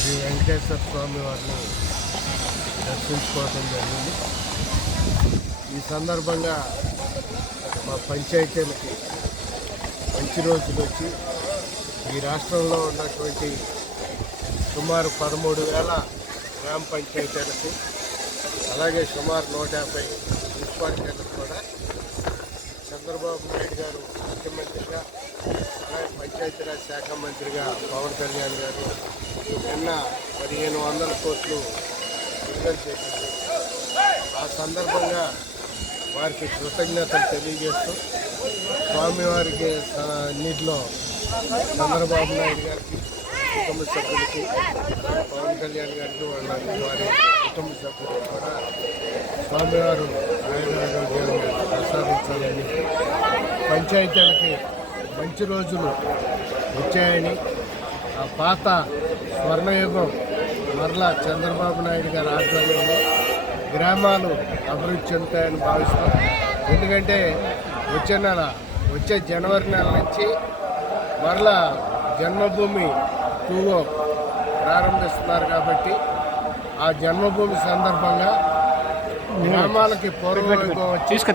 శ్రీ వెంకటేశ్వర స్వామి వారిని దర్శించుకోవడం జరిగింది. ఈ సందర్భంగా మా పంచాయతీలకి మంచి రోజులు వచ్చి ఈ రాష్ట్రంలో ఉన్నటువంటి సుమారు 13,000 గ్రామ పంచాయతీలకు అలాగే సుమారు 150 మున్సిపాలిటీలకు కూడా చంద్రబాబు నాయుడు గారు ముఖ్యమంత్రిగా అలాగే పంచాయతీరాజ్ శాఖ మంత్రిగా పవన్ కళ్యాణ్ గారు నిన్న 1,500 కోట్లు విడుదల చేసింది. ఆ సందర్భంగా వారికి కృతజ్ఞతలు తెలియజేస్తూ స్వామివారికి నీటిలో చంద్రబాబు నాయుడు గారికి కుటుంబ సభ్యులకి పవన్ కళ్యాణ్ గారికి వారి కుటుంబ సభ్యులకు కూడా స్వామివారు ఆయురారోగ్యాలు ప్రసాదించాలని పంచాయతీలకి మంచి రోజులు వచ్చాయని ఆ పాత స్వర్ణయుగం మరలా చంద్రబాబు నాయుడు గారి ఆధ్వర్యంలో గ్రామాలు అభివృద్ధి చెందుతాయని భావిస్తాం. ఎందుకంటే వచ్చే జనవరి నెల నుంచి మరలా జన్మభూమి 2 ప్రారంభిస్తున్నారు కాబట్టి ఆ జన్మభూమి సందర్భంగా గ్రామాలకి పూర్వవైభవం వచ్చి